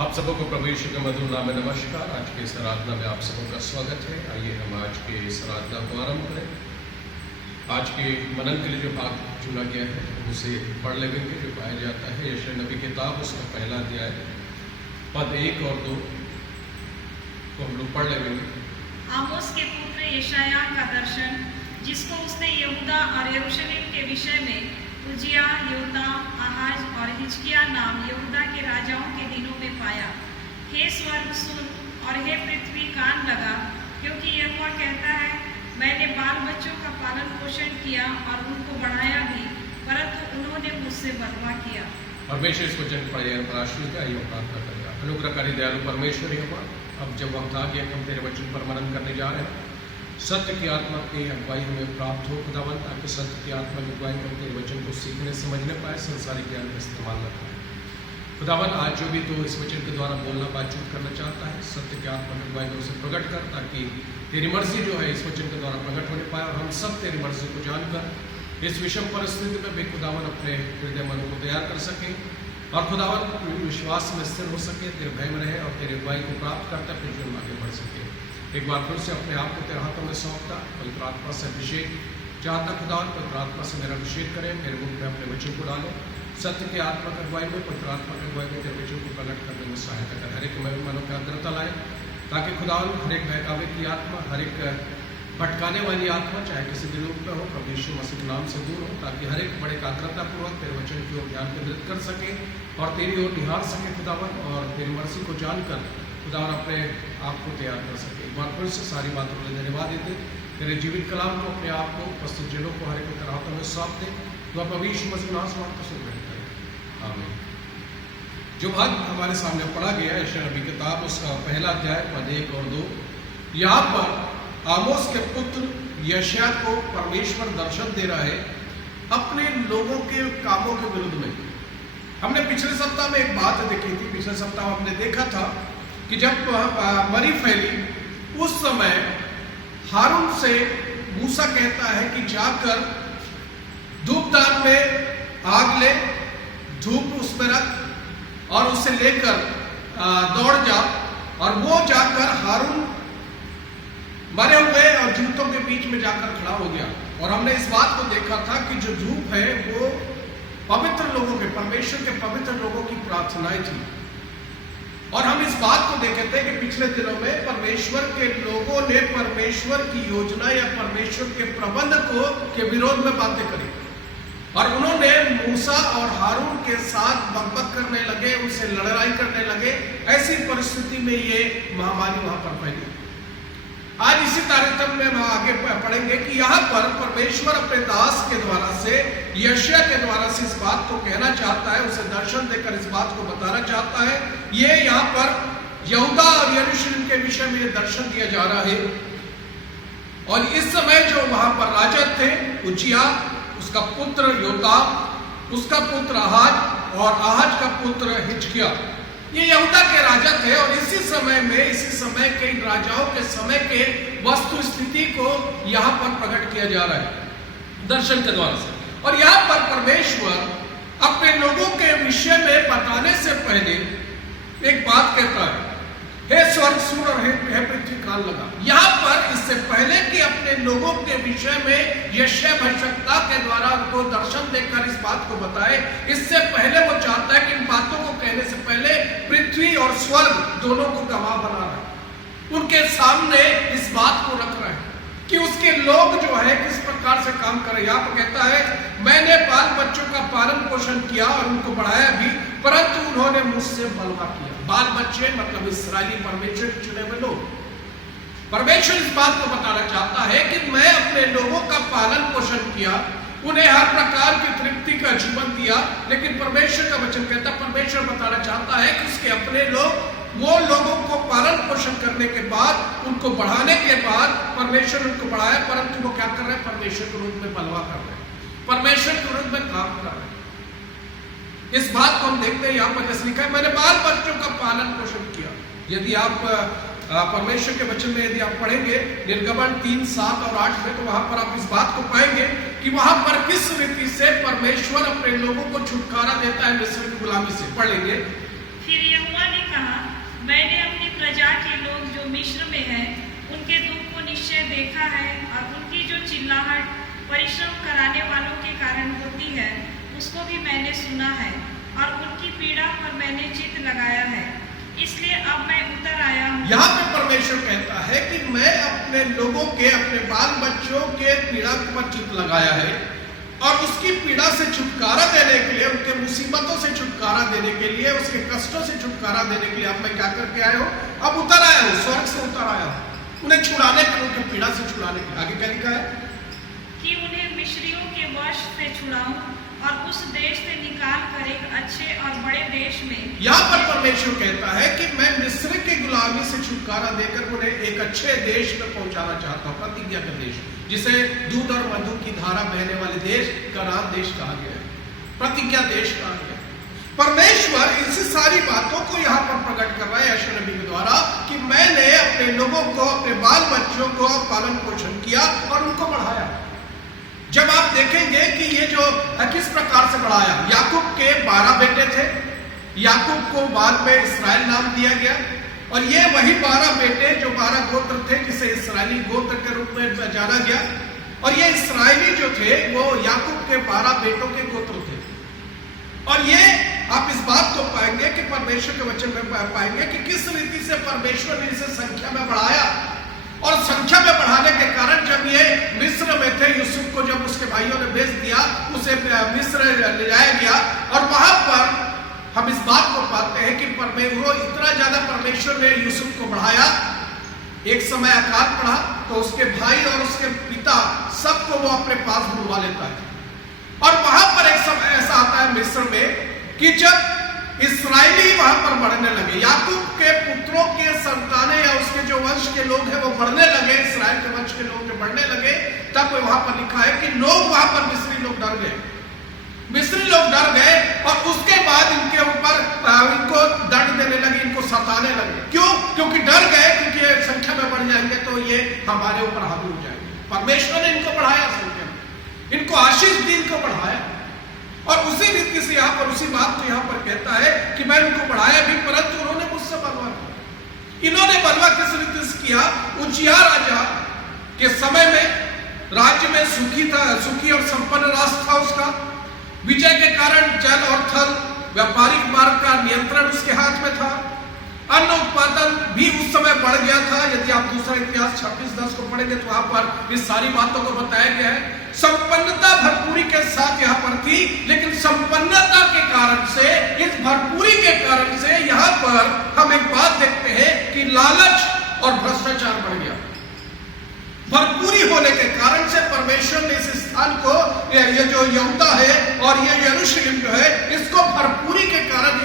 आप सबों को प्रभु यीशु के मधुर नाम में नमस्कार। आज के इस आराधना में आप सबों का स्वागत है। आइए हम आज के इस आराधना को आरंभ करें। आज के मनन के लिए जो भाग चुना गया है उसे पढ़ लेंगे, जो पाया जाता है यशायाह नबी किताब उसका पहला अध्याय पद 1 और 2 को हम लोग पढ़ लेंगे। आमोस के पुत्र यशायाह का दर्शन, जिसको उसने यहूदा और यरूशलेम के विषय में उजिया, योताम, आहाज और हिजकिय्याह नाम यहूदा के राजाओं के दिनों में पाया। हे स्वर्ग सुन और हे पृथ्वी कान लगा, क्योंकि यहोवा कहता है, मैंने बाल बच्चों का पालन पोषण किया और उनको बढ़ाया भी, परंतु उन्होंने मुझसे बलवा किया। परमेश्वर इस वचन को पढ़े और आशीष का ये प्रार्थना करेगा। अनुग्रहकारी दयालु परमेश्वर यहोवा, अब जब वक्त आ गया हम तेरे वचन पर मनन करने जा रहे हैं, सत्य की आत्मा की अगुवाई हमें प्राप्त हो खुदावन, ताकि सत्य की आत्मा की अगुवाई में तेरे वचन को सीखने समझने पाए, संसारिक ज्ञान का इस्तेमाल न पाए। खुदावन, आज जो भी तो इस वचन के द्वारा बोलना बातचीत करना चाहता है, सत्य की आत्मा की अगुवाई में उसे प्रकट कर, ताकि तेरी मर्जी जो है इस वचन के द्वारा प्रकट होने पाए और हम सब तेरी मर्जी को जानकर इस विषम परिस्थिति में भी खुदावन अपने हृदय मनों को तैयार कर सके और खुदावन विश्वास में स्थिर हो सके, तेरे भय में रहे और तेरे अगुवाई को प्राप्त करते अपने जीवन में आगे बढ़ सके। एक बार फिर से अपने आप को तेरे हाथों में सौंपता, पवित्र आत्मा से अभिषेक चाहता खुदावन, पवित्र आत्मा से मेरा अभिषेक करें, मेरे मुख में अपने वचन को डालें, सत्य के आत्मा की अगुवाई में, पवित्र आत्मा की अगुवाई में तेरे वचन को प्रकट करने में सहायता कर, हर एक मनों की अग्रता लाए, ताकि खुदावन हर एक बहकावे की आत्मा, हर एक भटकाने वाली आत्मा चाहे किसी भी रूप में हो, प्रभु यीशु मसीह के नाम से दूर हो, ताकि हर एक बड़े एकाग्रतापूर्वक तेरे वचन की ओर ध्यान केंद्रित कर सके और तेरी ओर निहार सके खुदावन, और तेरी मर्जी को जानकर खुदावन अपने आप को तैयार कर सके। एक बार फिर से सारी बातों के लिए धन्यवाद देते, तेरे जीवित कलाम को, अपने आप को, उपस्थित जनों को हर एक तेरे हाथों में सौंप दे, तो प्रभु यीशु मसीह नाम से मांगते सुन रहे हैं, आमीन। जो भाग हमारे सामने पढ़ा गया है यशायाह नबी किताब उसका पहला अध्याय पद 1 और 2, यहाँ पर आमोस के पुत्र यशायाह को परमेश्वर दर्शन दे रहा है अपने लोगों के कामों के विरुद्ध में। हमने पिछले सप्ताह में एक बात देखी थी, पिछले सप्ताह में हमने देखा था कि जब मरी फैली उस समय हारून से मूसा कहता है कि जाकर धूपदान में आग ले, धूप उसमें रख और उसे लेकर दौड़ जा, और वो जाकर हारून मरे हुए और जूतों के बीच में जाकर खड़ा हो गया। और हमने इस बात को देखा था कि जो धूप है वो पवित्र लोगों के, परमेश्वर के पवित्र लोगों की प्रार्थनाएं थी। और हम इस बात को देखे थे कि पिछले दिनों में परमेश्वर के लोगों ने परमेश्वर की योजना या परमेश्वर के प्रबंध को के विरोध में बातें करी, और उन्होंने मूसा और हारून के साथ बकबक करने लगे, उनसे लड़ाई करने लगे। ऐसी परिस्थिति में ये महामारी वहां पर फैली। आज इसी तारतम्य में हम आगे पढ़ेंगे कि यहाँ पर परमेश्वर अपने दास के द्वारा से, यशायाह के द्वारा से इस बात को कहना चाहता है, उसे दर्शन देकर इस बात को बताना चाहता है। ये यहाँ पर यहूदा और यरूशलेम के विषय में ये दर्शन दिया जा रहा है। और इस समय जो वहां पर राजा थे, उजिया, उसका पुत्र योताम, उसका पुत्र आहाज और आहाज का पुत्र हिजकिय्याह, ये यहूदा के राजा थे। और इसी समय के इन राजाओं के समय के वस्तु स्थिति को यहाँ पर प्रकट किया जा रहा है दर्शन के द्वारा से। और यहाँ पर परमेश्वर अपने लोगों के विषय में बताने से पहले एक बात कहता है, हे स्वर्ग सुन और हे पृथ्वी कान लगा। यहाँ पर इससे पहले कि अपने लोगों के विषय में यशायाह भविष्यवक्ता के द्वारा उनको दर्शन देकर इस बात को बताए, इससे पहले वो चाहता है कि इन बातों को कहने से पहले पृथ्वी और स्वर्ग दोनों को गवाह बना रहा है, उनके सामने इस बात को रख रहा है कि उसके लोग जो है किस प्रकार से काम कर रहे हैं। यहाँ पर कहता है, मैंने बाल बच्चों का पालन पोषण किया और उनको बढ़ाया भी, परंतु उन्होंने मुझसे बलवा किया। बाल बच्चे मतलब इस्राएली परमेश्वर के चुने हुए लोग। परमेश्वर इस बात को बताना चाहता है कि मैं अपने लोगों का पालन पोषण किया, उन्हें हर प्रकार की तृप्ति का जीवन दिया, लेकिन परमेश्वर का वचन कहता, परमेश्वर बताना चाहता है कि उसके अपने लोग, वो लोगों को पालन पोषण करने के बाद, उनको बढ़ाने के बाद परमेश्वर उनको बढ़ाया, परंतु वो क्या कर रहे हैं, परमेश्वर के विरुद्ध में बलवा कर रहे हैं, परमेश्वर के विरुद्ध में काम कर रहे हैं। इस बात को हम देखते हैं यहाँ पर जैसे लिखा है, मैंने बाल बच्चों का पालन पोषण किया। यदि आप परमेश्वर के वचन में यदि आप पढ़ेंगे निर्गमन 3, 7 और 8 में, तो वहां पर आप इस बात को पाएंगे कि वहां पर किस रीति से परमेश्वर अपने लोगों को छुटकारा देता है मिस्र की गुलामी से। पढ़ लेंगे। फिर यहोवा ने कहा, मिस्र में है, उनके दुख को निश्चय देखा है, और उनकी जो चिल्लाहट परिश्रम कराने वालों के कारण होती है उसको भी मैंने सुना है, और उनकी पीड़ा पर मैंने चित्त लगाया है। इसलिए अब मैं उतर आया हूँ। यहाँ पे परमेश्वर कहता है कि मैं अपने लोगों के, अपने बाल बच्चों के पीड़ा पर चित्त लगाया है, और उसकी पीड़ा से छुटकारा देने के लिए, उनके मुसीबतों से छुटकारा देने के लिए, उसके कष्टों से छुटकारा देने के लिए अब मैं क्या करके आया हूँ? अब उतर आया हूँ, स्वर्ग से उतर आया हूँ, उन्हें छुड़ाने के लिए, उनकी पीड़ा से छुड़ाने के लिए। आगे क्या लिखा है? कि उन्हें मिस्रियों के वश से छुड़ाऊं और उस देश से निकाल कर एक अच्छे और बड़े देश में। यहाँ पर परमेश्वर कहता है कि मैं मिस्र की गुलामी से छुटकारा देकर उन्हें एक अच्छे देश में पहुंचाना चाहता हूँ, प्रतिज्ञा का देश, जिसे दूध और मधु की धारा बहने वाले देश, कनान देश कहा गया है, प्रतिज्ञा देश कहा गया है। परमेश्वर इस सारी बातों को यहाँ पर प्रकट कर रहा है यशायाह नबी के द्वारा कि मैंने अपने लोगों को, अपने बाल बच्चों को पालन पोषण किया और उनको बढ़ाया। जब आप देखेंगे कि ये जो किस प्रकार से बढ़ाया, याकूब के 12 बेटे थे, याकूब को बाद में इस्राएल नाम दिया गया, और ये वही 12 बेटे जो 12 गोत्र थे जिसे इस्राएली गोत्र के रूप में जाना गया, और ये इस्राएली जो थे वो याकूब के 12 बेटों के गोत्र थे। और ये आप इस बात को पाएंगे कि परमेश्वर के वचन में पाएंगे कि किस रीति से परमेश्वर ने इसे संख्या में बढ़ाया, और संख्या में बढ़ाने के कारण जब ये मिस्र में थे, यूसुफ को जब उसके भाइयों ने भेज दिया, उसे मिस्र ले जाया गया, और वहां पर हम इस बात को पाते हैं कि वो इतना ज्यादा परमेश्वर ने यूसुफ को बढ़ाया। एक समय अकाल पड़ा तो उसके भाई और उसके पिता सबको वो अपने पास बुलवा लेता है, और वहां पर एक समय ऐसा आता है मिस्र में कि जब इस्राएली वहां पर बढ़ने लगे, याकूब के पुत्रों के संतानें या उसके जो वंश के लोग हैं वो बढ़ने लगे, इस्राएल के वंश के लोग जो बढ़ने लगे, तब वहां पर लिखा है कि लोग वहां पर मिस्री लोग डर गए, मिस्री लोग डर गए, और उसके बाद इनके ऊपर इनको दंड देने लगे, इनको सताने लगे। क्यों? क्योंकि डर गए, क्योंकि ये संख्या में बढ़ जाएंगे तो ये हमारे ऊपर हावी हो जाएंगे। परमेश्वर ने इनको बढ़ाया, संख्या में इनको आशीष दी, इनको बढ़ाया, और उसी रीति से यहाँ पर उसी बात को यहाँ पर कहता है कि मैं उनको बढ़ाया भी, परंतु उन्होंने मुझसे बलवा किया। इन्होंने बलवा किस रीति से किया? उजिया राजा के समय में राज्य में सुखी और संपन्न राष्ट्र था उसका, विजय के कारण जल और थल व्यापारिक मार्ग का नियंत्रण उसके हाथ में था, अन्न उत्पादन भी उस समय बढ़ गया था। यदि आप दूसरा इतिहास 26:10 को पढ़ेंगे तो वहां पर इस सारी बातों को बताया गया है। संपन्नता भरपूरी के साथ यहाँ पर थी, लेकिन संपन्नता के कारण से, इस भरपूरी के कारण से यहाँ पर हम एक बात देखते हैं कि लालच और भ्रष्टाचार बढ़ गया। भरपूरी होने के कारण से परमेश्वर ने इस स्थान को, ये जो यहूदा है और ये यरूशलेम जो है, इसको भरपूरी के कारण,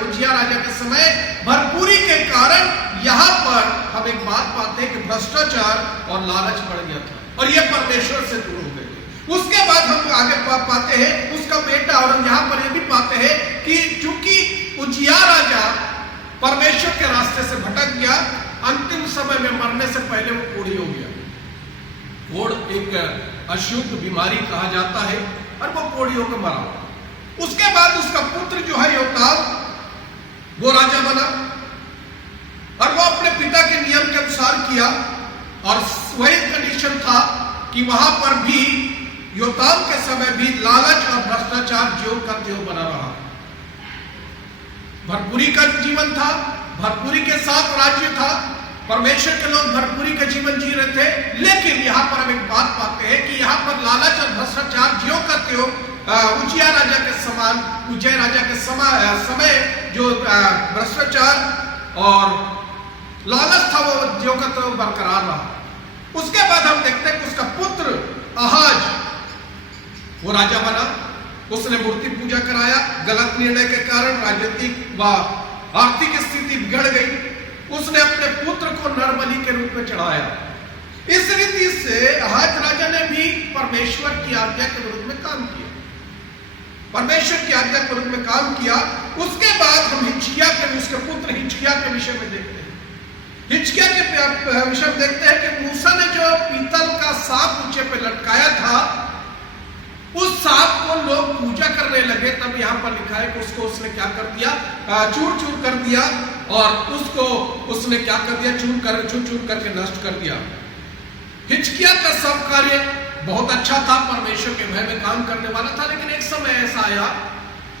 उजिया राजा के समय भरपूरी के कारण यहाँ पर हम एक बात पाते हैं कि भ्रष्टाचार और लालच बढ़ गया था, और ये परमेश्वर से दूर हो गए। उसके बाद हम आगे पाते हैं उसका बेटा, और हम यहाँ पर ये भी पाते हैं कि चूंकि उजिया राजा परमेश्वर के रास्ते से भटक गया, अंतिम समय में मरने से पहले वो कोढ़ी हो गया। कोढ़ एक अशुद्ध बीमारी कहा जाता है, और वो कोढ़ी होकर मरा। उसके बाद उसका पुत्र जो है योताम, वो राजा बना, और वो अपने पिता के नियम के अनुसार किया, और वही कंडीशन था कि वहां पर भी योताम के समय भी लालच और भ्रष्टाचार ज्यों का त्यों बना रहा। भरपूरी का जीवन था, भरपूरी के साथ राज्य था, परमेश्वर के लोग भरपूरी का जीवन जी रहे थे, लेकिन यहाँ पर हम एक बात पाते हैं कि यहाँ पर लालच और भ्रष्टाचार ज्यों का त्यों उजिया राजा के समान, उजिया राजा के समय जो भ्रष्टाचार और लालच था वो ज्यों का त्यों बरकरार रहा। उसके बाद हम देखते हैं कि उसका पुत्र आहाज वो राजा बना, उसने मूर्ति पूजा कराया, गलत निर्णय के कारण राजनीतिक व आर्थिक स्थिति बिगड़ गई, उसने अपने पुत्र को नरबलि के रूप में चढ़ाया। इस रीति से आहाज राजा ने भी परमेश्वर की आज्ञा के विरुद्ध में काम किया, परमेश्वर की आज्ञा के विरुद्ध में काम किया। उसके बाद हम हिजकिय्याह के, उसके पुत्र हिजकिय्याह के विषय में देखते हैं। हिजकिय्याह के विषय में देखते हैं कि मूसा ने जो पीतल का सांप ऊंचे पे लटकाया था, उस सांप को लोग पूजा करने लगे, तब यहां पर लिखा है कि उसने क्या कर दिया, चूर चूर कर दिया, और उसने क्या कर दिया, चूर चूर करके नष्ट कर दिया। हिजकिय्याह का सब कार्य बहुत अच्छा था, परमेश्वर के भय में काम करने वाला था, लेकिन एक समय ऐसा आया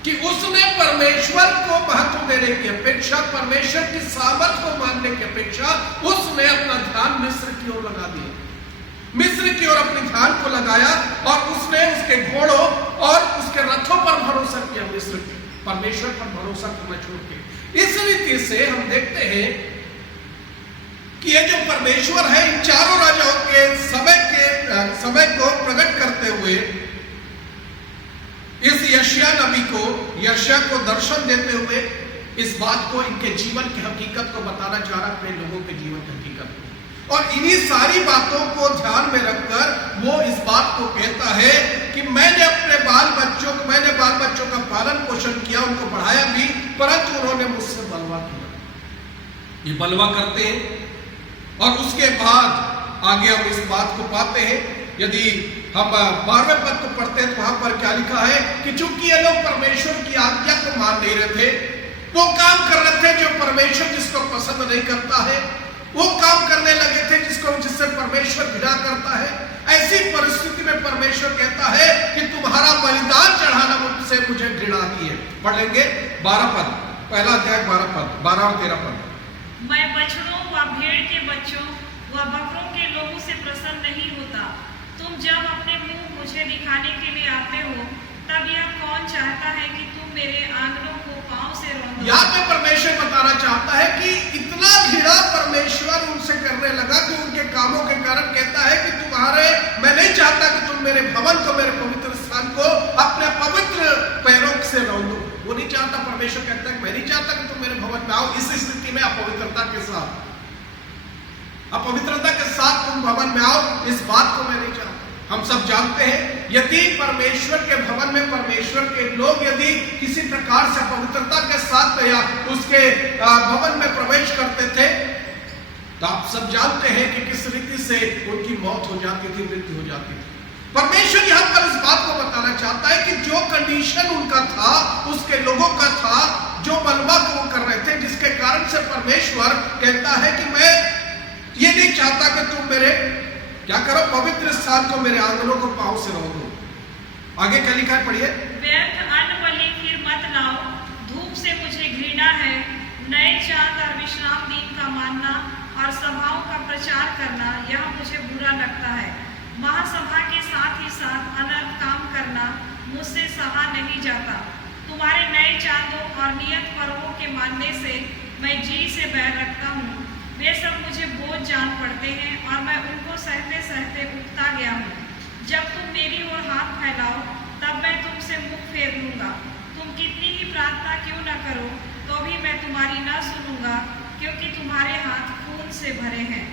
कि उसने परमेश्वर को महत्व देने की अपेक्षा, परमेश्वर की सामर्थ को मानने की अपेक्षा उसने अपना ध्यान मिस्र की ओर लगा दिया। मिस्र की ओर अपने ध्यान को लगाया और उसने उसके घोड़ों और उसके रथों पर भरोसा किया, मिस्र के परमेश्वर पर भरोसा करना छोड़ के। इस रीति से हम देखते हैं कि ये जो परमेश्वर है, इन चारों राजाओं के समय को प्रकट करते हुए इस यशायाह को दर्शन देते हुए इस बात को, इनके जीवन की हकीकत को बताना चाह रहा, अपने लोगों के जीवन की हकीकत को। और इन्हीं सारी बातों को ध्यान में रखकर वो इस बात को कहता है कि मैंने बाल बच्चों का पालन पोषण किया, उनको पढ़ाया भी, परंतु उन्होंने मुझसे बलवा किया। ये बलवा करते हैं। और उसके बाद आगे हम इस बात को पाते हैं, यदि हम 12वें पद को पढ़ते हैं तो वहां पर क्या लिखा है कि चूंकि ये लोग परमेश्वर की आज्ञा को मान नहीं रहे थे, वो काम कर रहे थे जो परमेश्वर जिसको पसंद नहीं करता है, वो काम करने लगे थे जिससे परमेश्वर घृणा करता है। ऐसी परिस्थिति में परमेश्वर कहता है कि तुम्हारा बलिदान चढ़ाना मुझसे मुझे घृणा ही है। पढ़ लेंगे 12 पद, पहला अध्याय 12 पद, 12 और 13 पद। मैं बछड़ों व भेड़ के बच्चों व बकरों के लोगों से प्रसन्न नहीं होता। तुम जब अपने मुंह मुझे दिखाने के लिए आते हो, तब यह कौन चाहता है कि तुम मेरे आंगनों को पांव से रौंदो। यहाँ पे परमेश्वर बताना चाहता है कि इतना घृणा परमेश्वर उनसे करने लगा कि उनके कामों के कारण कहता है कि मैं नहीं चाहता कि तुम मेरे भवन को, मेरे पवित्र स्थान को अपने पवित्र पैरों से रौंदो। वो नहीं चाहता, परमेश्वर कहता है मैं नहीं चाहता कि तुम मेरे भवन में आओ इस स्थिति में अपवित्रता के साथ तुम भवन में आओ, इस बात को मैं नहीं चाहता। हम सब जानते हैं यदि परमेश्वर के भवन में परमेश्वर के लोग यदि किसी प्रकार से पवित्रता के साथ या उसके भवन में प्रवेश करते थे, तो आप सब जानते हैं कि किस रीति से उनकी मौत हो जाती थी, मृत्यु हो जाती थी। परमेश्वर यहां पर इस बात को बताना चाहता है कि जो कंडीशन उनका था, उसके लोगों का था, जो बलवा को वो कर रहे थे, जिसके कारण से परमेश्वर कहता है कि मैं ये नहीं चाहता कि तुम मेरे क्या करो, पवित्र स्थान को, मेरे आंगनों को पांव से रौंदो। आगे क्या लिखा है, पढ़िए। व्यर्थ अन्न बलि फिर मत लाओ, धूप से मुझे घृणा है। नए चांद और विश्राम दिन का मानना और सभाओं का प्रचार करना, यह मुझे बुरा लगता है। महासभा के साथ ही साथ अनर्थ काम करना मुझसे सहा नहीं जाता। तुम्हारे नए चांदों और नियत पर्वों के मानने से मैं जी से बैर रखता हूँ। वे सब मुझे बोझ जान पड़ते हैं और मैं उनको सहते सहते उगता गया हूँ। जब तुम मेरी ओर हाथ फैलाओ, तब मैं तुमसे मुख फेर लूंगा। तुम कितनी ही प्रार्थना क्यों न करो, तो भी मैं तुम्हारी न सुनूंगा, क्योंकि तुम्हारे हाथ खून से भरे हैं।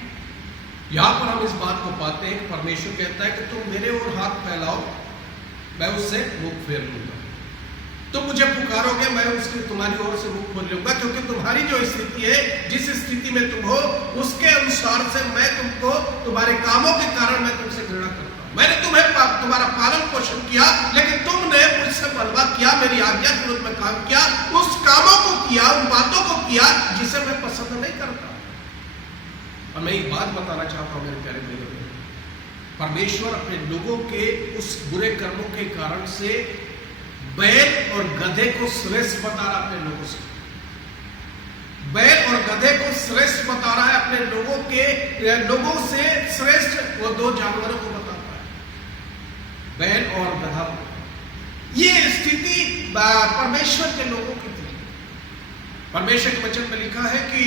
यहाँ पर हम इस बात को पाते हैं कि परमेश्वर कहता है कि तुम मेरे ओर हाथ फैलाओ, मैं उससे मुख फेर लूंगा। तुम मुझे पुकारोगे, मैं उसकी तुम्हारी ओर से मुख खोल लूंगा, क्योंकि तुम्हारी जो स्थिति है, जिस स्थिति में तुम हो, उसके अनुसार से मैं तुमको, तुम्हारे कामों के कारण मैं तुमसे घृणा करता हूं। मैंने तुम्हारा पालन पोषण किया, लेकिन तुमने मुझसे बलवा किया, मेरी आज्ञा के विरुद्ध में काम किया, उस कामों को किया, उन बातों को किया जिसे मैं पसंद नहीं करता। और मैं एक बात बताना चाहता हूं मेरे प्यारे भाइयों, परमेश्वर अपने लोगों के उस बुरे कर्मों के कारण से बैल और गधे को श्रेष्ठ बता रहा है अपने लोगों से। बैल और गधे को श्रेष्ठ बता रहा है अपने लोगों से श्रेष्ठ वो दो जानवरों को बताता है, बैल और गधा। ये स्थिति परमेश्वर के लोगों की थी। परमेश्वर के वचन में लिखा है कि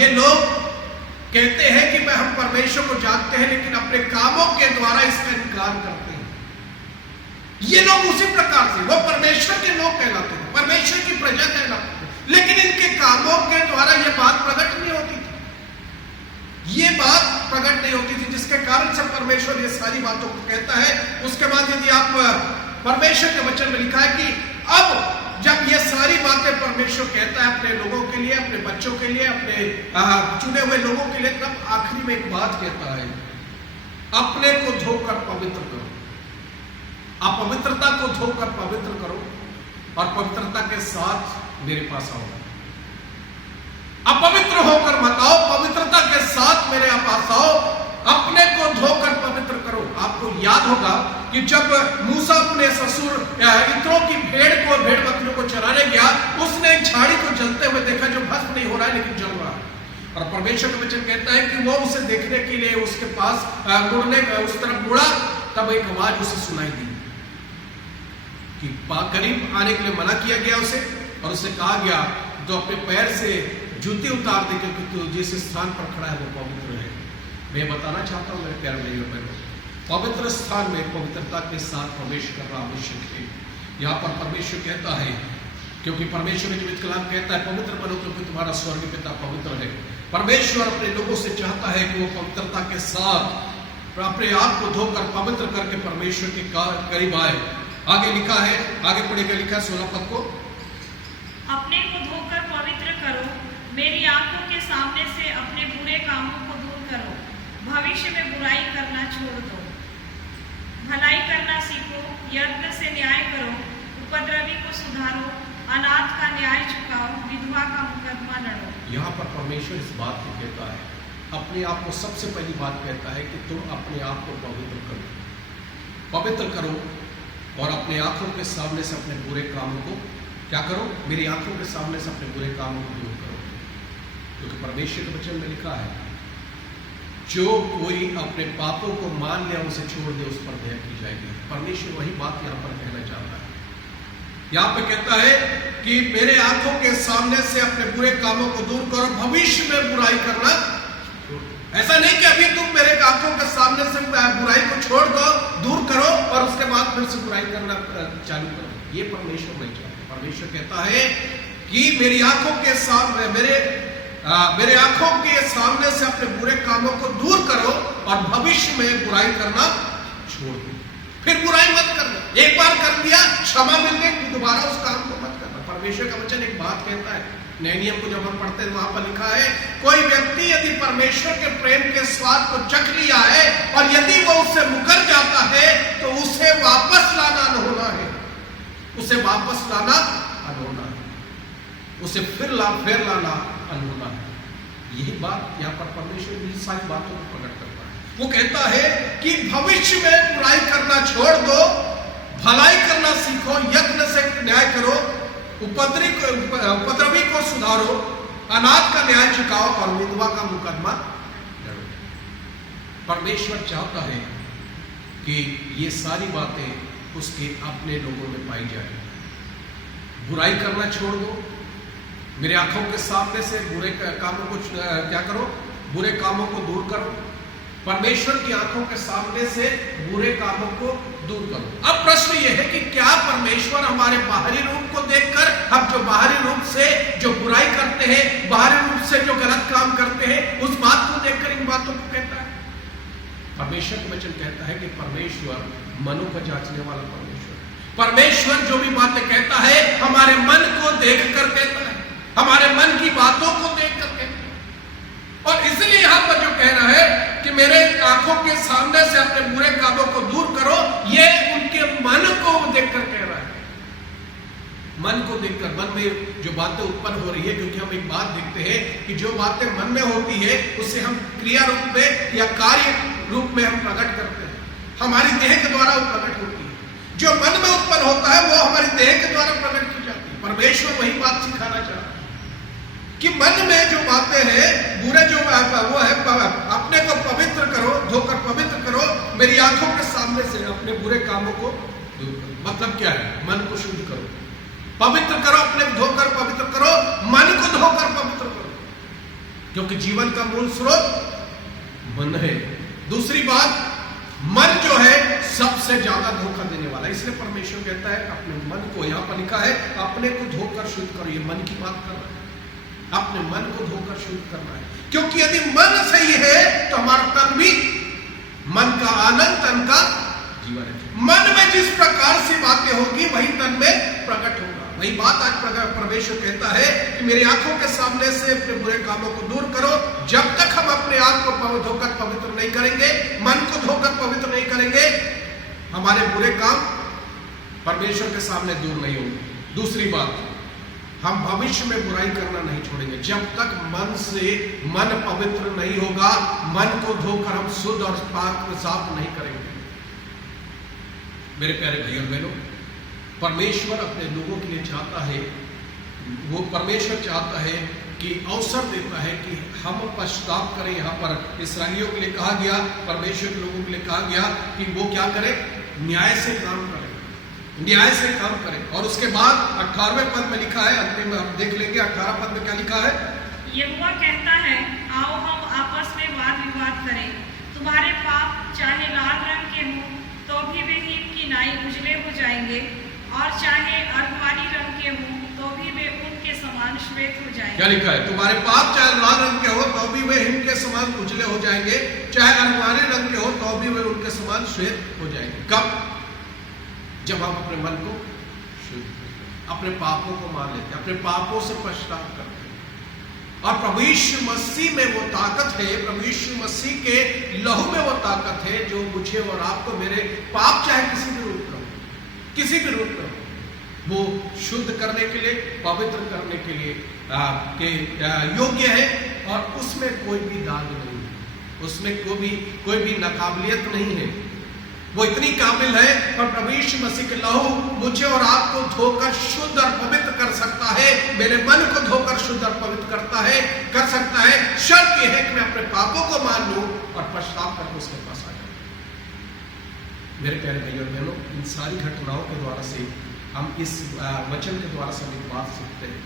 ये लोग कहते हैं कि हम परमेश्वर को जानते हैं, लेकिन अपने कामों के द्वारा इसका इनकार करते हैं। ये लोग उसी प्रकार से वो परमेश्वर के लोग कहलाते हैं, परमेश्वर की प्रजा कहलाते हैं, लेकिन इनके कामों के द्वारा ये बात प्रकट नहीं होती थी। ये बात प्रकट नहीं होती थी, जिसके कारण से परमेश्वर ये सारी बातों को कहता है। उसके बाद यदि आप परमेश्वर के वचन में लिखा है कि अब जब ये सारी बातें परमेश्वर कहता है अपने लोगों के लिए, अपने बच्चों के लिए, अपने चुने हुए लोगों के लिए, तब आखिरी में एक बात कहता है, अपने को धोकर पवित्र करो। अपवित्रता को धोकर पवित्र करो और पवित्रता के साथ मेरे पास आओ। अपवित्र होकर मत आओ, पवित्रता के साथ मेरे पास आओ। अपने को धोकर पवित्र करो। आपको याद होगा कि जब मूसा अपने ससुर इत्रो की भेड़ बकरियों को चराने गया, उसने एक झाड़ी को जलते हुए देखा जो भस्म नहीं हो रहा है लेकिन जल रहा है। और परमेश्वर का वचन कहता है कि वो उसे देखने के लिए उसके पास उस तरफ मुड़ा, तब एक आवाज उसे सुनाई दी कि करीब आने के लिए मना किया गया उसे, और उसे कहा गया तो अपने पैर से जूते उतार दे क्योंकि तू जिस स्थान पर खड़ा है वो पवित्र है। मैं बताना चाहता हूं मेरे प्यारे भाइयों बहनों, पवित्र स्थान में पवित्रता के साथ प्रवेश करना आवश्यक है। यहाँ पर परमेश्वर कहता है, क्योंकि परमेश्वर में कलाम कहता है पवित्र बनो क्योंकि तुम्हारा स्वर्गीय पिता पवित्र है। परमेश्वर अपने लोगों से चाहता है कि वो पवित्रता के साथ अपने आप को धोकर पवित्र करके परमेश्वर के करीब आए। आगे लिखा है, आगे पढ़ेगा, लिखा है 16 पद को, अपने को धोकर पवित्र करो, मेरी आंखों के सामने से अपने बुरे कामों को दूर करो, भविष्य में बुराई करना छोड़ दो, भलाई करना सीखो, यत्न से न्याय करो, उपद्रवी को सुधारो, अनाथ का न्याय चुकाओ, विधवा का मुकदमा लड़ो। यहाँ पर परमेश्वर इस बात को कहता है, अपने आप को सबसे पहली बात कहता है कि तुम अपने आप को पवित्र करो और अपने आंखों के सामने से अपने बुरे कामों को क्या करो, मेरी आंखों के सामने से अपने बुरे कामों को दूर करो। क्योंकि परमेश्वर के वचन में लिखा है, जो कोई अपने पापों को मान लिया उसे छोड़ दे, उस पर दया की जाएगी। परमेश्वर वही बात यहाँ पर कहना चाहता है। यहाँ पे कहता है कि मेरे आंखों के सामने से अपने बुरे कामों को दूर करो, भविष्य में बुराई करना। ऐसा नहीं कि अभी तुम मेरे आंखों के सामने से बुराई को छोड़ दो, दूर करो और उसके बाद फिर से बुराई करना चालू करो। ये परमेश्वर नहीं चाहता। परमेश्वर कहता है कि मेरी आंखों के सामने मेरे आंखों के सामने से अपने बुरे कामों को दूर करो और भविष्य में बुराई करना छोड़ दो। फिर बुराई मत करना। एक बार कर दिया, क्षमा मिल गई, दोबारा उस काम को मत करना। परमेश्वर का वचन एक बात कहता है, नए नियम को जब हम पढ़ते हैं वहां पर लिखा है, कोई व्यक्ति यदि परमेश्वर के प्रेम के स्वाद को चख लिया है और यदि वो उससे मुकर जाता है तो उसे वापस लाना अनहोना है। उसे वापस लाना अनहोना है, उसे फिर लाना अनहोना है। यही बात यहाँ पर परमेश्वर की सारी बातों को प्रकट करता है। वो कहता है कि भविष्य में बुराई करना छोड़ दो, भलाई करना सीखो, यत्न से न्याय करो, उपद्रवी को सुधारो, अनाथ का न्याय चुकाओ और विधवा का मुकदमा लड़ो। परमेश्वर चाहता है कि ये सारी बातें उसके अपने लोगों में पाई जाए। बुराई करना छोड़ दो, मेरे आंखों के सामने से बुरे कामों को क्या करो, बुरे कामों को दूर करो। परमेश्वर की आंखों के सामने से बुरे कामों को दूर करो। अब प्रश्न यह है कि क्या परमेश्वर हमारे बाहरी रूप को देखकर, हम जो बाहरी रूप से जो बुराई करते हैं, बाहरी रूप से जो गलत काम करते हैं, उस बात को देखकर इन बातों को कहता है? परमेश्वर का वचन कहता है कि परमेश्वर मनों को जांचने वाला परमेश्वर जो भी बातें कहता है हमारे मन को देखकर कहता है, हमारे मन की बातों को देखकर कहता है। और इसलिए यहां पर जो कह रहा है कि मेरे आंखों के सामने से अपने बुरे कामों को दूर करो, ये उनके मन को देखकर कह रहा है। मन को देखकर, मन में जो बातें उत्पन्न हो रही है, क्योंकि हम एक बात देखते हैं कि जो बातें मन में होती है उससे हम क्रिया रूप में या कार्य रूप में हम प्रकट करते हैं, हमारी देह के द्वारा वो प्रकट होती है। जो मन में उत्पन्न होता है वो हमारी देह के द्वारा प्रकट की जाती है। परमेश्वर वही बात सिखाना चाहता है कि मन में जो बातें हैं, बुरे जो वो है, अपने को पवित्र करो, धोकर पवित्र करो, मेरी आंखों के सामने से अपने बुरे कामों को दूर करो। मतलब क्या है? मन को शुद्ध करो, पवित्र करो, अपने को धोकर पवित्र करो, मन को धोकर पवित्र करो, क्योंकि जीवन का मूल स्रोत मन है। दूसरी बात, मन जो है सबसे ज्यादा धोखा देने वाला है। इसलिए परमेश्वर कहता है अपने मन को, यहां पर लिखा है अपने को धोकर शुद्ध करो। ये मन की बात कर रहा है, अपने मन को धोकर शुद्ध करना है। क्योंकि यदि मन सही है तो हमारा तन भी, मन का आनंद तन का जीवन है। मन में जिस प्रकार से बातें होगी वही तन में प्रकट होगा। वही बात आज परमेश्वर कहता है कि मेरी आंखों के सामने से अपने बुरे कामों को दूर करो। जब तक हम अपने आप को धोकर पवित्र नहीं करेंगे, मन को धोकर पवित्र नहीं करेंगे, हमारे बुरे काम परमेश्वर के सामने दूर नहीं होंगे। दूसरी बात, हम भविष्य में बुराई करना नहीं छोड़ेंगे जब तक मन पवित्र नहीं होगा, मन को धोकर हम शुद्ध और पाक साफ नहीं करेंगे। मेरे प्यारे भाइयों बहनों, परमेश्वर अपने लोगों के लिए चाहता है, वो परमेश्वर चाहता है कि अवसर देता है कि हम पश्चाताप करें। यहाँ पर इस्राएलियों के लिए कहा गया, परमेश्वर के लोगों के लिए कहा गया कि वो क्या करें, न्याय से काम करें, न्याय से काम करें। और उसके बाद 18वें पद में लिखा है, अंतिम में हम देख लेंगे 18 पद में क्या लिखा है। यहोवा कहता है, आओ हम आपस में वाद विवाद करें। तुम्हारे पाप चाहे लाल रंग के हों तो भी वे हिम की नाई उजले हो जाएंगे, और चाहे अर्धवारी रंग के हों तो भी वे उनके समान श्वेत हो जाएंगे। क्या लिखा है, तुम्हारे पाप चाहे लाल रंग के हो तो भी वे हिम के समान उजले हो जाएंगे, चाहे अर्धवारी रंग के हो तो भी वे उनके समान श्वेत हो जाएंगे। कब? जब हम अपने मन को शुद्ध, अपने पापों को मान लेते, अपने पापों से पश्चाताप करते। और प्रभु यीशु मसीह में वो ताकत है, प्रभु यीशु मसीह के लहू में वो ताकत है जो मुझे और आपको, मेरे पाप चाहे किसी भी रूप में, किसी भी रूप में, वो शुद्ध करने के लिए, पवित्र करने के लिए योग्य है। और उसमें कोई भी दाग नहीं है, उसमें कोई भी नाकाबिलियत नहीं है। वो इतनी काबिल है, और प्रभु यीशु मसीह के लहू मुझे और आपको धोकर शुद्ध और पवित्र कर सकता है, मेरे मन को धोकर शुद्ध और पवित्र कर सकता है। शर्त यह है कि मैं अपने पापों को मान लूं और पश्चाताप करके उसके पास आ जाऊं। मेरे प्यारे भाइयों और बहनों, इन सारी घटनाओं के द्वारा से हम इस वचन के द्वारा से एक बात सीखते हैं,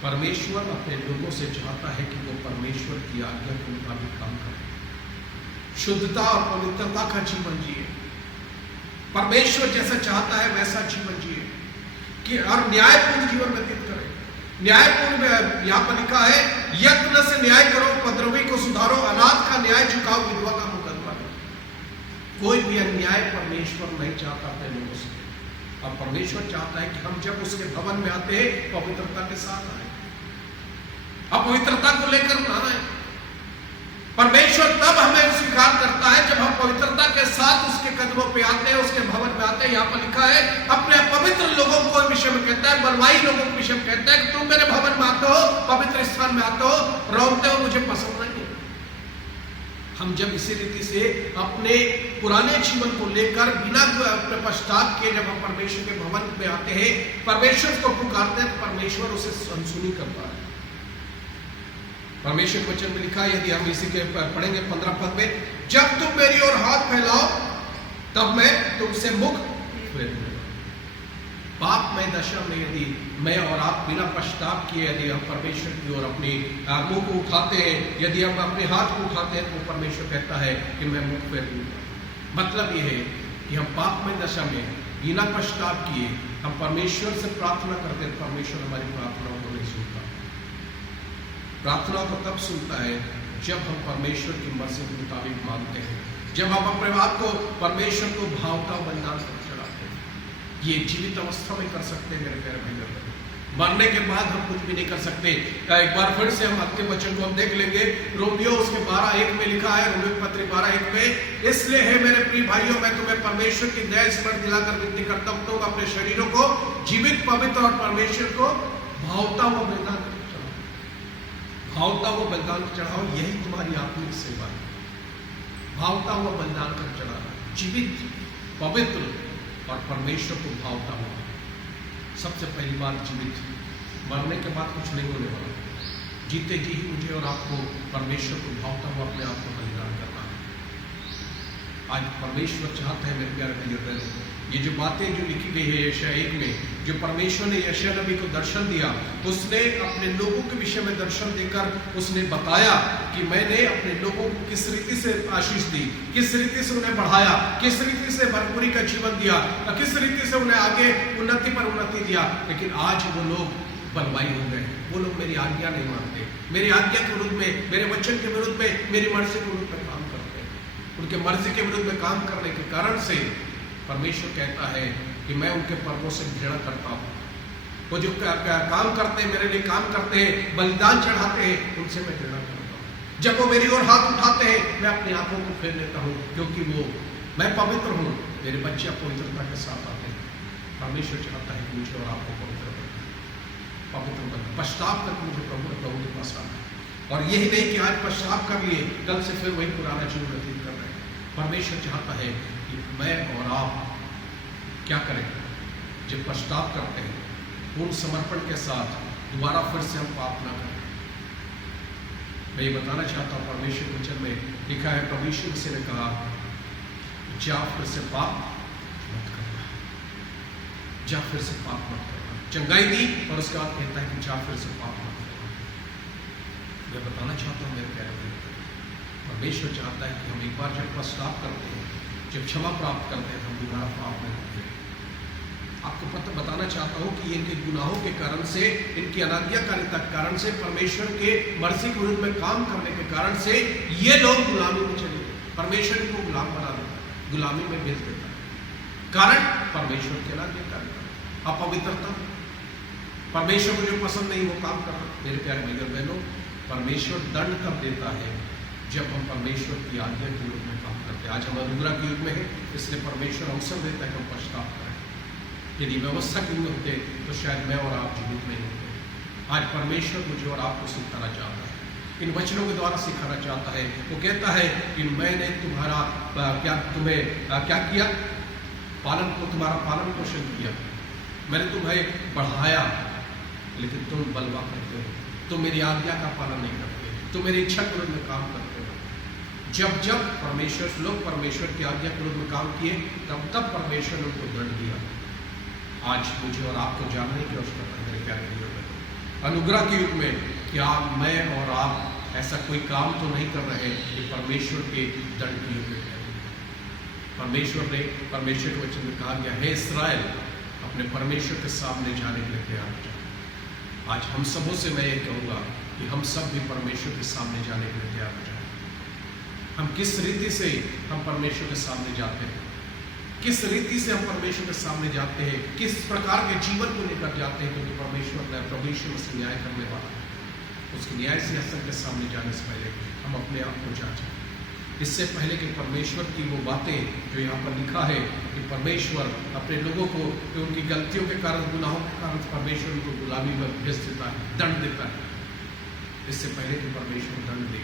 परमेश्वर अपने लोगों से चाहता है कि वो परमेश्वर की आज्ञा के मुताबिक काम करें, शुद्धता और पवित्रता का जीवन जिए, परमेश्वर जैसा चाहता है वैसा जीवन जिए, कि और न्यायपूर्ण जीवन व्यतीत करें। न्यायपूर्ण में यहाँ पर लिखा है, यत्न से न्याय करो, उपद्रवी को सुधारो, अनाथ का न्याय चुकाओ, विधवा का मुकदमा लो। कोई भी अन्याय परमेश्वर नहीं चाहता अपने लोगों से, और परमेश्वर चाहता है कि हम जब उसके भवन में आते हैं पवित्रता के साथ आए, अपवित्रता को लेकर ना आए। परमेश्वर तब हमें स्वीकार करता है जब हम पवित्रता के साथ उसके कदमों पे आते हैं, उसके भवन में आते हैं। यहाँ पर लिखा है, अपने पवित्र लोगों को विषय में कहता है, बलवाई लोगों के विषय में कहता है कि तुम मेरे भवन में आते हो, पवित्र स्थान में आते हो, रोते हो, मुझे पसंद नहीं है। हम जब इसी रीति से अपने पुराने जीवन को लेकर बिना अपने पश्चाताप के जब हम परमेश्वर के भवन में आते हैं, परमेश्वर को पुकारते हैं, तो परमेश्वर उसे अनसुनी करता है। परमेश्वर वचन में लिखा है, यदि हम इसी के पढ़ेंगे 15 पद में, जब तुम मेरी ओर हाथ फैलाओ तब मैं तुमसे मुख फेर दूंगा। पापमय दशा में यदि मैं और आप बिना पश्चाताप किए यदि हम परमेश्वर की ओर अपने मुंह को उठाते हैं, यदि हम अपने हाथ को उठाते हैं, तो परमेश्वर कहता है कि मैं मुख फेर दूंगा। मतलब यह है कि हम पापमय दशा में बिना पश्चाताप किए हम परमेश्वर से प्रार्थना करते हैं, परमेश्वर हमारी प्रार्थनाओं को नहीं सुनता। प्रार्थना को तब सुनता है जब हम परमेश्वर की मर्जी के मुताबिक मांगते हैं, जब हम अपने आप को परमेश्वर को भावता बलिदान कर चढ़ाते हैं। ये जीवित अवस्था में कर सकते हैं मेरे प्यारे भाइयों, मरने के बाद हम कुछ भी नहीं कर सकते। एक बार फिर से हम अंतिम वचन को हम देख लेंगे, रोमियो उसके 12:1 में लिखा है, रोमियो पत्री 12:1 में, इसलिए है मेरे प्रिय भाइयों, मैं तुम्हें परमेश्वर की दया स्मरण दिलाकर विनती करता हूं, तुम अपने शरीरों को जीवित, पवित्र और परमेश्वर को भावता हुआ बलिदान चढ़ाओ। यही तुम्हारी आत्मिक सेवा है, भावता हुआ बलिदान कर चढ़ाना, जीवित, पवित्र और परमेश्वर को भावता हुआ। सबसे पहली बात जीवित, मरने के बाद कुछ नहीं होने वाला, जीते जी ही मुझे और आपको परमेश्वर को भावता हुआ अपने आप को बलिदान करना है। आज परमेश्वर चाहता है मेरे प्यारे भाइयों बहनों, ये जो बातें जो लिखी गई है यशायाह 1 में, जो परमेश्वर ने यशायाह नबी को दर्शन दिया, उसने अपने लोगों के विषय में दर्शन देकर उसने बताया कि मैंने अपने लोगों को किस रीति से आशीष दी, किस रीति से उन्हें बढ़ाया, किस रीति से भरपूरी का जीवन दिया, किस रीति से उन्हें आगे उन्नति पर उन्नति दिया। लेकिन आज वो लोग बलवाई हो गए, वो लोग मेरी आज्ञा नहीं मानते, मेरी आज्ञा के विरुद्ध में, मेरे वचन के विरुद्ध में, मेरी मर्जी के विरुद्ध में काम करते हैं। उनके मर्जी के विरुद्ध में काम करने के कारण से परमेश्वर कहता है कि मैं उनके पर्वों से घृणा करता हूँ। वो जो काम करते हैं, मेरे लिए काम करते हैं, बलिदान चढ़ाते हैं, उनसे मैं घृणा करता हूँ। जब वो मेरी ओर हाथ उठाते हैं, मैं अपनी आंखों को फेर लेता हूँ, क्योंकि वो, मैं पवित्र हूँ, मेरे बच्चे पवित्रता के साथ आते हैं। परमेश्वर चाहता है कि मुझे और आपको पवित्र बन पश्चाताप करके मुझे प्रभु के पास आना है। और यही नहीं कि आज पश्चाताप कर लिए, कल से फिर वही पुराना जीवन व्यतीत कर रहे हैं। परमेश्वर चाहता है कि मैं और आप क्या करें, जब पश्चाताप करते हैं पूर्ण समर्पण के साथ दोबारा फिर से हम पाप ना करें। मैं ये बताना चाहता हूँ, परमेश्वर के वचन में लिखा है, प्रभु यीशु मसीह ने कहा, जा फिर से पाप मत करना, जा फिर से पाप मत करना। चंगाई दी और उसके बाद कहता है कि जा फिर से पाप मत करना। मैं बताना चाहता हूँ मेरे प्यारे भाई, परमेश्वर चाहता है कि हम एक बार जब पश्चाताप करते हैं, जब क्षमा प्राप्त करते हैं, हम दोबारा पाप नहीं करते। आपको पता बताना चाहता हूँ कि इनके गुनाहों के कारण से, इनकी अनाज्ञाकारिता के कारण से, परमेश्वर के मर्जी के विरुद्ध में काम करने के कारण से ये लोग गुलामी में चले गए। परमेश्वर इनको गुलाम बना देता है, गुलामी में भेज देता है। कारण परमेश्वर की अनाज्ञाकारिता, अपवित्रता, परमेश्वर को जो पसंद नहीं वो काम करना। मेरे प्यारे भाई और बहनों, परमेश्वर दंड कब देता है, जब हम परमेश्वर की आज्ञा के विरुद्ध में काम करते हैं। आज हम अनुग्रह के युग में है, इसलिए परमेश्वर अवसर देता है कि हम पश्चाताप करें। यदि व्यवस्था के युग होते तो शायद मैं और आप जीवित नहीं होते। आज परमेश्वर मुझे और आपको सिखाना चाहता है, इन वचनों के द्वारा सिखाना चाहता है। वो कहता है कि मैंने तुम्हारा क्या किया, तुम्हारा पालन पोषण किया, मैंने तुम्हें बढ़ाया, लेकिन तुम बलवा करते हो, तुम मेरी आज्ञा का पालन नहीं करते, तुम मेरी इच्छा के विरुद्ध में काम करते हो। जब जब लोग परमेश्वर की आज्ञा के विरुद्ध में काम किए, तब परमेश्वर ने उनको दंड दिया। आज मुझे और आपको जानने की आवश्यकता है मेरे प्यारे भाइयों में, अनुग्रह के युग में क्या मैं और आप ऐसा कोई काम तो नहीं कर रहे कि परमेश्वर के दंड के युग में है। परमेश्वर के वचन में कहा गया है, इस्राएल अपने परमेश्वर के सामने जाने के लिए तैयार हो जाए। आज हम सबों से मैं ये कहूँगा कि हम सब भी परमेश्वर के सामने जाने के लिए तैयार हो जाए। हम किस रीति से हम परमेश्वर के सामने जाते हैं, किस रीति से हम परमेश्वर के सामने जाते हैं, किस प्रकार के जीवन को लेकर जाते हैं, क्योंकि परमेश्वर से न्याय करने वाला है। उसके न्याय सिंहासन के सामने जाने से पहले हम अपने आप को जांचें। इससे पहले कि परमेश्वर की वो बातें जो यहाँ पर लिखा है कि परमेश्वर अपने लोगों को उनकी गलतियों के कारण, गुनाहों के कारण परमेश्वर उनको गुलामी में भेज देता है, दंड देता है। इससे पहले कि परमेश्वर दंड दे,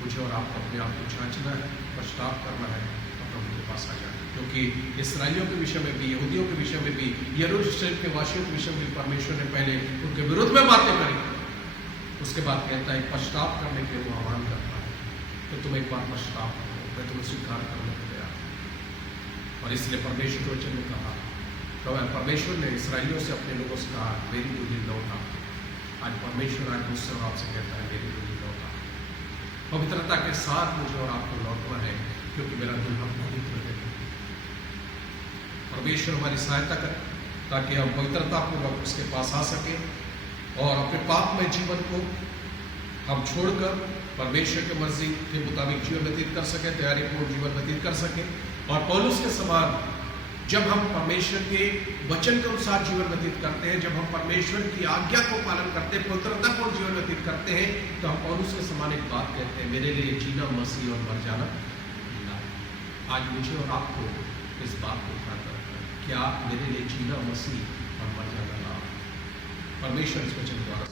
मुझे और आपको अपने आप को जांचना है, पश्चाताप करना है, प्रभु के पास आ जाए। क्योंकि इसराइलियों के विषय में भी, यहूदियों के विषय में भी, यरूशलेम के वासियों के विषय में भी परमेश्वर ने पहले उनके विरुद्ध में बातें करी। उसके बाद कहता है पश्चाताप करने के लिए वो आह्वान करता है, तो तुम एक बार पश्चाताप करो, मैं तुम्हें स्वीकार करने को तैयार हूं। और इसलिए परमेश्वर के वचन ने कहा, तो परमेश्वर ने इसराइलियों से, अपने लोगों से कहा, मेरी बुद्धि लौटा। आज परमेश्वर आज मुझसे और आपसे कहता है, मेरी बुद्धि लौटा। पवित्रता के साथ मुझे और आपको लौटना है, क्योंकि मेरा दुल्हा पवित्र है। परमेश्वर हमारी सहायता करे ताकि हम पवित्रतापूर्वक उसके पास आ सके और अपने पाप में जीवन को हम छोड़कर परमेश्वर की मर्जी के मुताबिक जीवन व्यतीत कर सके, तैयारीपूर्ण जीवन व्यतीत कर सके। और पौलुस के समान जब हम परमेश्वर के वचन के अनुसार जीवन व्यतीत करते हैं, जब हम परमेश्वर की आज्ञा को पालन करते हैं, पवित्रतापूर्ण जीवन व्यतीत करते हैं, तो हम पौलुस के समान एक बात कहते हैं, मेरे लिए जीना मसीह और मर जाना लाभ। आज मुझे और आपको इस बात को ध्यान रखना है, क्या मेरे लिए जीना मसीह और मर जाना लाभ। परमेश्वर इस वचन द्वारा